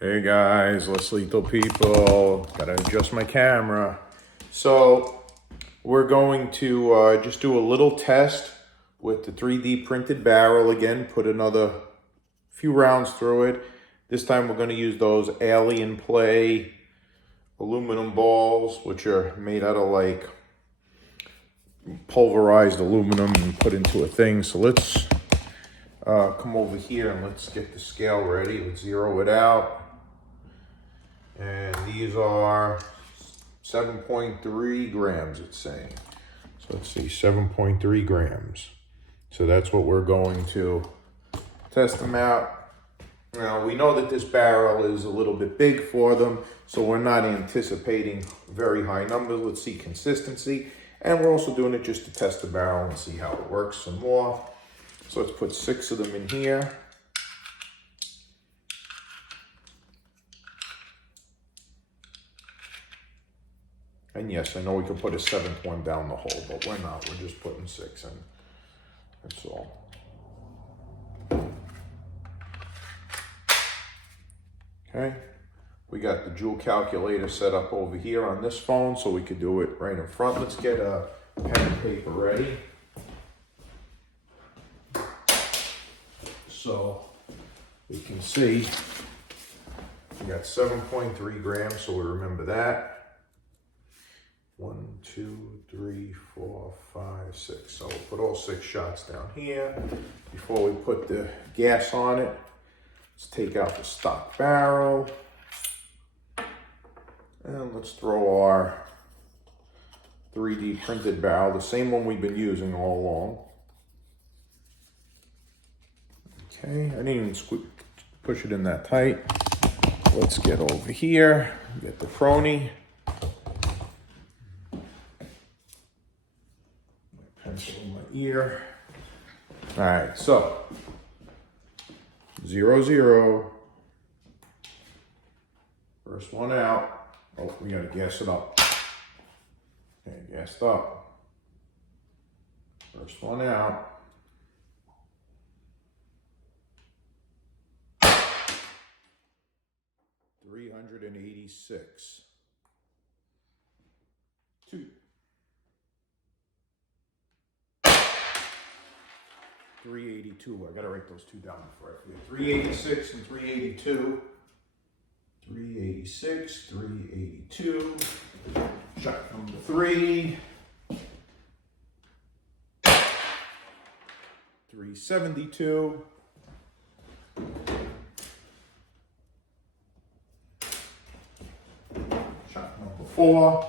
Hey guys, less lethal people. Gotta adjust my camera. So we're going to just do a little test with the 3D printed barrel again. Put another few rounds through it. This time we're going to use those Alien Play aluminum balls, which are made out of like pulverized aluminum and put into a thing. So let's come over here and let's get the scale ready. Let's zero it out. And these are 7.3 grams, it's saying. So let's see, 7.3 grams. So that's what we're going to test them out. Now, we know that this barrel is a little bit big for them, so we're not anticipating very high numbers. Let's see consistency. And we're also doing it just to test the barrel and see how it works some more. So let's put 6 of them in here. And yes, I know we could put a 7th one down the hole, but we're not. We're just putting 6 in. That's all. Okay. We got the Joule calculator set up over here on this phone, so we could do it right in front. Let's get a pen and paper ready. So we can see we got 7.3 grams, so we remember that. 1, 2, 3, 4, 5, 6. So we'll put all 6 shots down here. Before we put the gas on it, let's take out the stock barrel. And let's throw our 3D printed barrel, the same one we've been using all along. Okay, I didn't even push it in that tight. Let's get over here, get the crony. Pencil in my ear. All right, so 0, 0. First one out. Oh, we gotta gas it up. Okay, gassed up. First one out. $386. 2. 382. I gotta write those 2 down before I forget. 386 and 382. 386, 382. Shot number 3. 372. Shot number 4.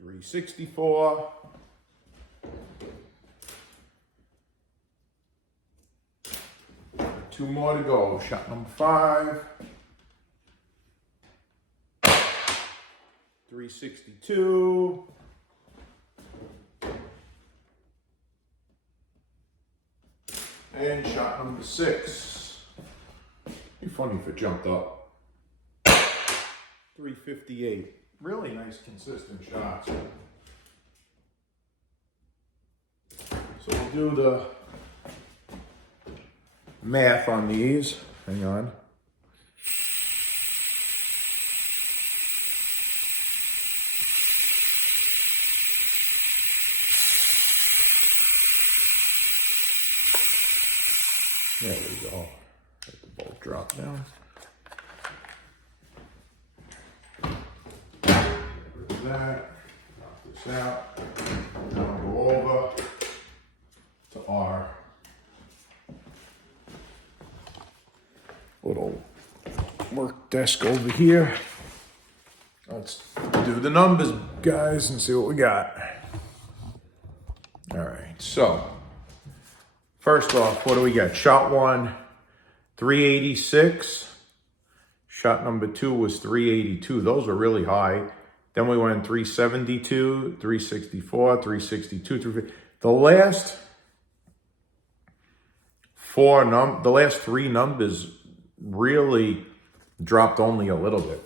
364. Two more to go. Shot number 5. 362. And shot number 6. Be funny if it jumped up. 358. Really nice, consistent shots. So we'll do the math on these. Hang on. There we go. Let the bolt drop down. That, knock this out, now I'll go over to our little work desk over here. Let's do the numbers, guys, and see what we got. All right, so first off, what do we got? Shot 1, 386. Shot number 2 was 382. Those are really high. Then we went 372, 364, 362, 350. The last 3 numbers really dropped only a little bit.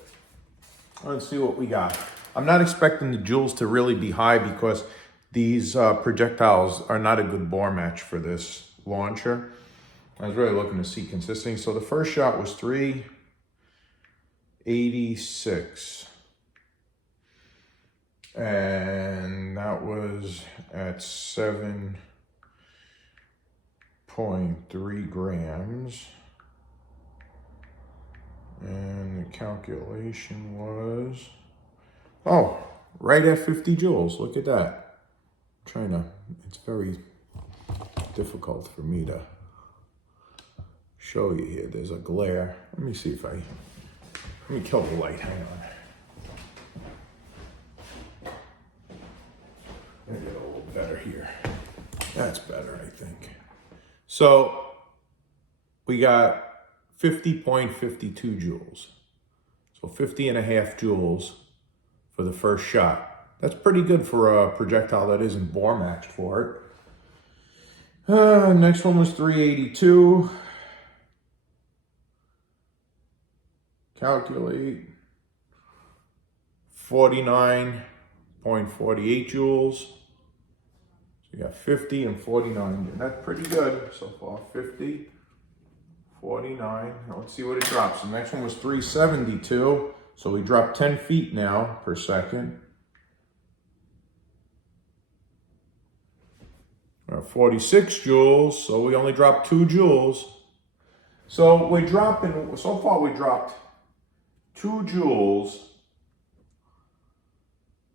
Let's see what we got. I'm not expecting the joules to really be high because these projectiles are not a good bore match for this launcher. I was really looking to see consistency. So the first shot was 386. And that was at 7.3 grams. And the calculation was, oh, right at 50 joules. Look at that. It's very difficult for me to show you here. There's a glare. Let me kill the light. Hang on. Let me get a little better here. That's better, I think. So we got 50.52 joules. So 50.5 joules for the first shot. That's pretty good for a projectile that isn't bore matched for it. Next one was 382. Calculate. 49.48 joules. So you got 50 and 49. And that's pretty good so far. 50, 49. Now let's see what it drops. The next one was 372. So we dropped 10 feet now per second. 46 joules. So we only dropped 2 joules. So we dropped 2 joules.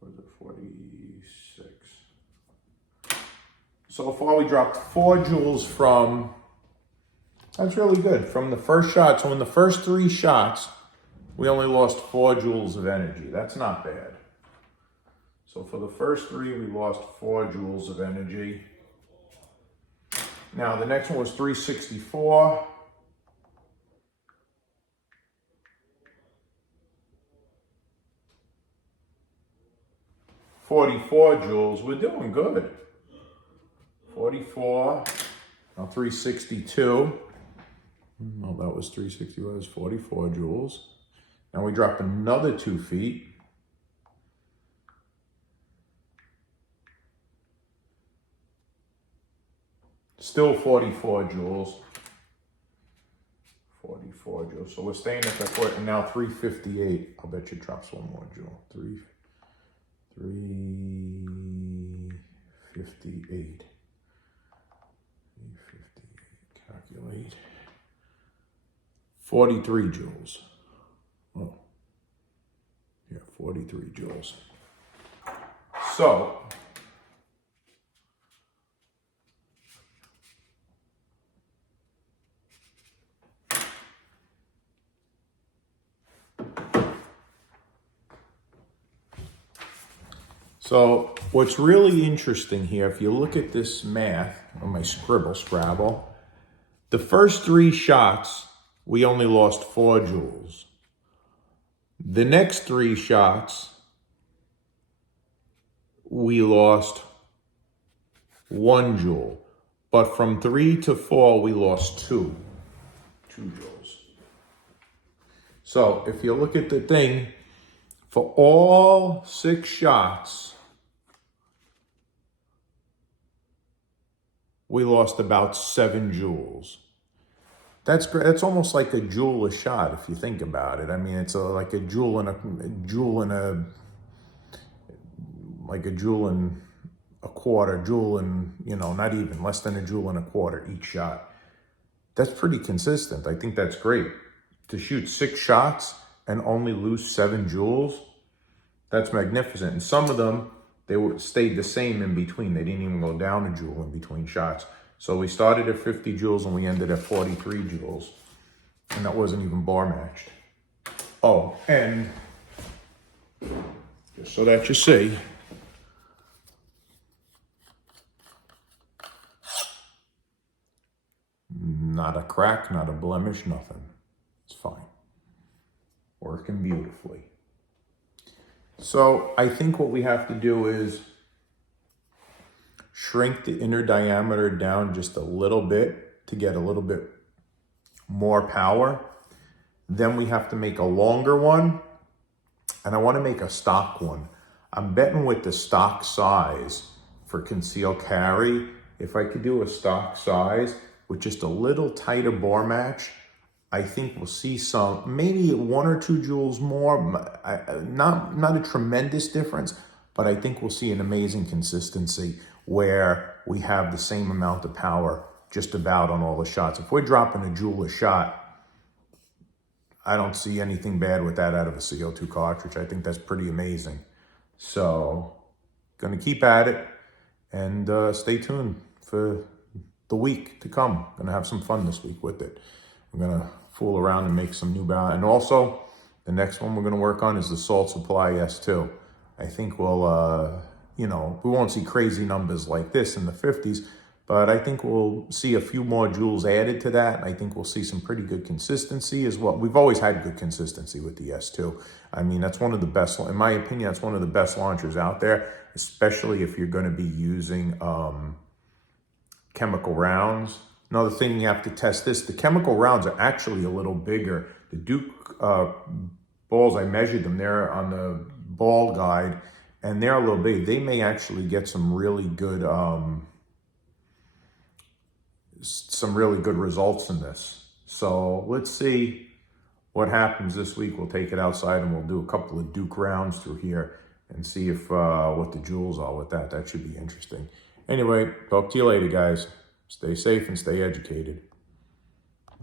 Was it 46? So far we dropped 4 joules from, that's really good, from the first shot. So in the first 3 shots, we only lost 4 joules of energy. That's not bad. So for the first 3, we lost 4 joules of energy. Now the next one was 364. $44 joules. We're doing good. 44. Now 362. No, that was 360. That was 44 joules. Now we dropped another 2 feet. Still 44 joules. 44 joules. So we're staying at that point. And now 358. I'll bet you it drops 1 more joule. 358. 358. Calculate. 43 joules. Oh. Yeah, 43 joules. So, what's really interesting here, if you look at this math on my Scrabble, the first 3 shots, we only lost 4 joules. The next 3 shots, we lost 1 joule. But from 3 to 4, we lost 2 joules. So if you look at the thing, for all 6 shots, we lost about 7 joules. That's great. It's almost like a joule a shot if you think about it. I mean, it's like a joule and a quarter, joule and, not even, less than a joule and a quarter each shot. That's pretty consistent. I think that's great. To shoot 6 shots and only lose 7 joules, that's magnificent. And some of them, stayed the same in between. They didn't even go down a joule in between shots. So we started at 50 joules and we ended at 43 joules. And that wasn't even bar matched. Oh, and just so that you see, not a crack, not a blemish, nothing. It's fine. Working beautifully. So I think what we have to do is shrink the inner diameter down just a little bit to get a little bit more power. Then we have to make a longer one. And I want to make a stock one. I'm betting with the stock size for conceal carry, if I could do a stock size with just a little tighter bore match, I think we'll see some, maybe 1 or 2 joules more, not a tremendous difference, but I think we'll see an amazing consistency where we have the same amount of power just about on all the shots. If we're dropping a joule a shot, I don't see anything bad with that out of a CO2 cartridge. I think that's pretty amazing. So, gonna keep at it and stay tuned for the week to come. Gonna have some fun this week with it. I'm gonna fool around and make some new balance. And also, the next one we're gonna work on is the Salt Supply S2. I think we'll, we won't see crazy numbers like this in the 50s, but I think we'll see a few more joules added to that. I think we'll see some pretty good consistency as well. We've always had good consistency with the S2. I mean, that's one of the best, in my opinion, that's one of the best launchers out there, especially if you're gonna be using chemical rounds. Another thing you have to test this, the chemical rounds are actually a little bigger. The Duke balls, I measured them, they're on the ball guide, and they're a little big. They may actually get some really good results in this. So let's see what happens this week. We'll take it outside and we'll do a couple of Duke rounds through here and see if what the joules are with that. That should be interesting. Anyway, talk to you later, guys. Stay safe and stay educated.